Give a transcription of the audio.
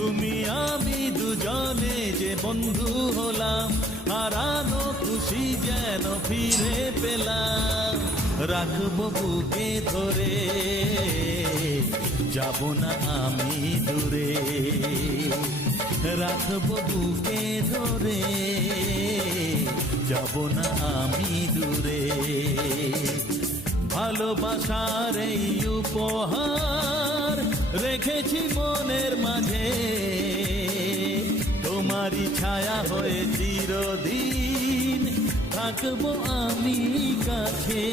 তুমি আমি দুজনে যে বন্ধু হলাম, হারানো খুশি যেন ফিরে পেলাম। রাখবো বুকে ধরে, যাব না আমি দূরে। রাখবো বুকে ধরে, যাব না আমি দূরে। ভালোবাসার এই উপহার রেখেছি মনের মাঝে, তোমারই ছায়া হয়ে চিরদিন থাকবো আমি কাছে।